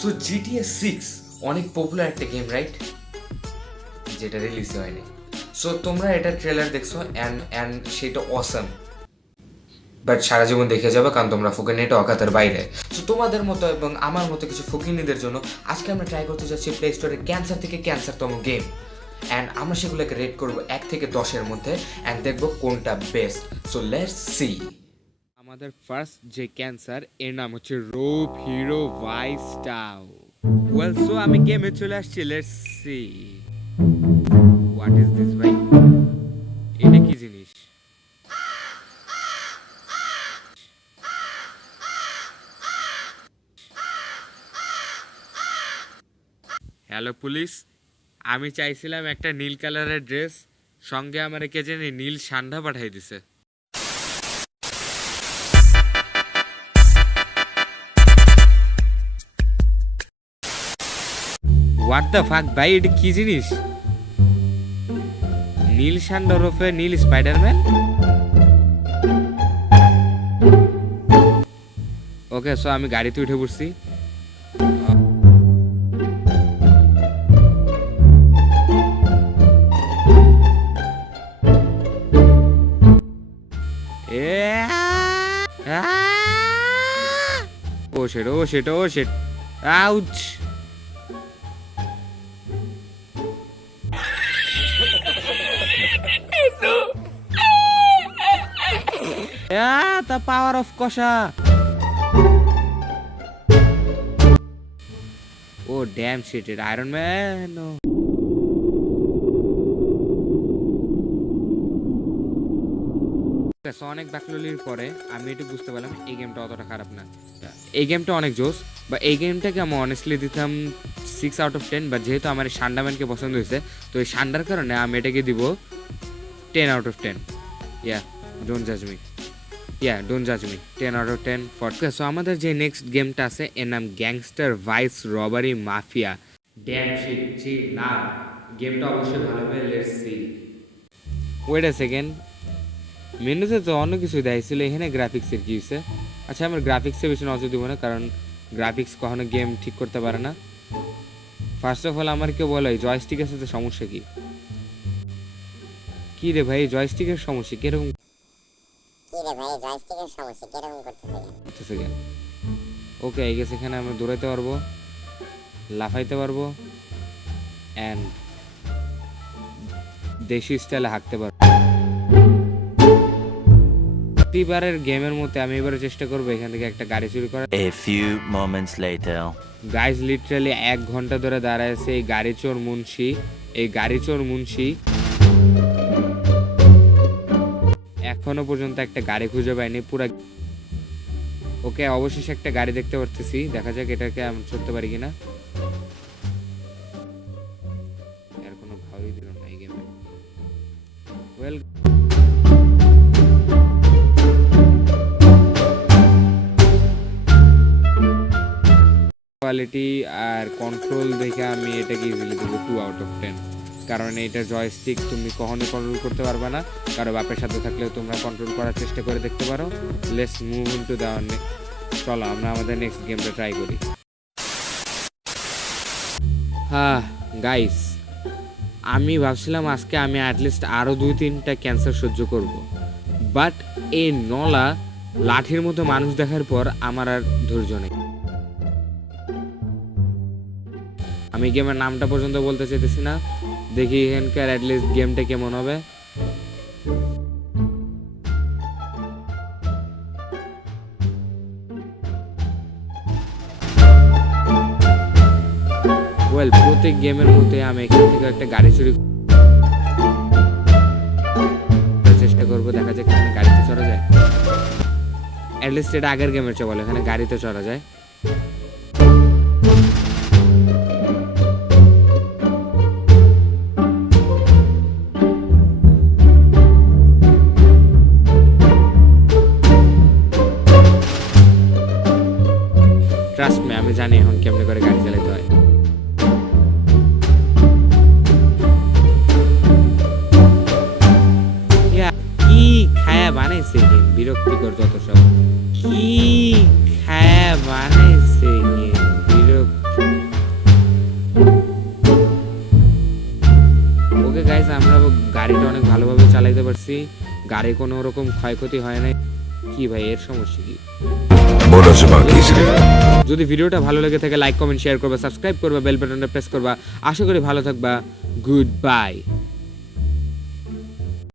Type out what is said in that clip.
So GTA 6 অনেক popular একটা game, right? যেটা রিলিজ হয়নি। সো তোমরা এটা ট্রেলার দেখছো অ্যান্ড সেটা অসাম, বাট সারা জীবন দেখে যাবে, কারণ তোমরা ফুকিনিটা অকাতের বাইরে। সো তোমাদের মতো এবং আমার মতো কিছু ফুকিনিদের জন্য আজকে আমরা ট্রাই করতে যাচ্ছি প্লে স্টোরে ক্যান্সার থেকে ক্যান্সারতম গেম, অ্যান্ড আমরা সেগুলোকে রেট করবো 1 থেকে 10-এর মধ্যে, অ্যান্ড দেখবো কোনটা বেস্ট। So let's see. আমাদের ফার্স্ট যে ক্যান্সার এর নাম হচ্ছে রোপ হিরো ভাইস টাও। ওয়েল, সো আমি গেমে চলে আসছি। Let's see what is this ভাই, এটা কি জিনিস? হ্যালো পুলিশ, আমি চাইছিলাম একটা নীল কালারের ড্রেস, সঙ্গে আমার কে জানি নীল সান্ডা পাঠাই দিছে। হোয়াট দ্য ফাক ভাই, এটা কি জিনিস? নীল সান্ডা ওরফে নীল স্পাইডারম্যান? ওকে, সো আমি গাড়িতে উঠে পড়ছি। Oh shit, oh shit, oh shit, ouch! The power of Kosha! Oh damn shit, it Iron Man! No. অনেক ব্যাকললির পরে আমি এটা বুঝতে পারলাম এই গেমটা অতটা খারাপ না। এই গেমটা অনেক জোস, বা এই গেমটাকে আমি অনেস্টলি দিতাম 6/10, বাট যেহেতু আমার এই সান্ডাম্যানকে পছন্দ হয়েছে, তো এই সান্ডার কারণে আমি এটাকে দিব 10/10। ইয়া, ডোন্ট জাজ মি। ইয়া, ডোন্ট জাজ মি, 10/10 ফর। সো আমাদের যে নেক্সট গেমটা আছে এর নাম gangster vice robbery mafia. Damn shit, জি না, গেমটা অবশ্যই ভালো হবে। Let's see. Wait a second, মেনুতে তো অন্য কিছু দেখাইছিল, এখানে গ্রাফিক্সের কি হয়েছে? আচ্ছা, আমার গ্রাফিক্সে বেশি নজর দিব না, কারণ গ্রাফিক্স কখনো গেম ঠিক করতে পারে না। ফার্স্ট অফ অল আমার কেউ বলে জয়স্টিকের সাথে সমস্যা কি? কি রে ভাই, জয়স্টিকের সমস্যা কিরকম করতেছে কেন? ওকে, এই গেছে, এখানে আমরা দৌড়াইতে পারবো, লাফাইতে পারবো, অ্যান্ড দেশি স্টাইলে হাঁটতে পারবো। প্রতিবারের গেমের মধ্যে আমি এবারে চেষ্টা করবো এখান থেকে একটা গাড়ি চুরি করার। A few moments later. Guys literally 1 ঘন্টা ধরে দাঁড়ায় আছে এই গাড়ি চোর মুন্সি এখনো পর্যন্ত একটা গাড়ি খুঁজে পাইনি পুরা। ওকে, অবশেষে একটা গাড়ি দেখতে পারতেছি, দেখা যাক এটাকে আমি চড়তে পারি কিনা। এর কোনো ভাবই দিল না এই গেমে। ওয়েল, কোয়ালিটি আর কন্ট্রোল দেখে আমি এটাকে ইজিলি দেবো 2/10, কারণ এটা জয়স্টিক তুমি কখনোই কন্ট্রোল করতে পারবে না। কারো বাপের সাথে থাকলেও তোমরা কন্ট্রোল করার চেষ্টা করে দেখতে পারো। লেটস মুভ ইনটু দ্য চলো আমরা আমাদের নেক্সট গেমটা ট্রাই করি। হ্যাঁ গাইস, আমি ভাবছিলাম আজকে আমি অ্যাটলিস্ট আরও 2-3টা ক্যান্সার সহ্য করব, বাট এই নলা লাঠির মতো মানুষ দেখার পর আমার আর ধৈর্য নেই। আমি গেমের নামটা পর্যন্ত বলতে চাইতেছি না, দেখি এখানকার অ্যাটলিস্ট গেমটা কেমন হবে। ওয়েল, প্রত্যেক গেমের মধ্যে আমি এখান থেকে একটা গাড়ি চুরি চেষ্টা করবো, দেখা যাক এখানে গাড়িতে চড়া যায়। অ্যাটলিস্ট এটা আগের গেমের চেয়ে বলে এখানে গাড়িতে চড়া যায়। ট্রাস্ট মি, আমি জানি এখন কেমনে করে গাড়ি চালাতে হয়। কি খায়া বানাইছে গেম, বিরক্তিকর যত সব। কি খায়া বানাইছে গেম, বিরক্ত ওকে গাইস, আমরা গাড়িটা অনেক ভালোভাবে চালাইতে পারছি, গাড়ি কোনো রকম ক্ষয়ক্ষতি হয় নাই। কি ভাই এর সমস্যা কি? যদি ভিডিওটা ভালো লেগে থাকে লাইক কমেন্ট শেয়ার করবা, সাবস্ক্রাইব করবা, বেল বাটনটা প্রেস করবা। আশা করি ভালো থাকবা। Good bye.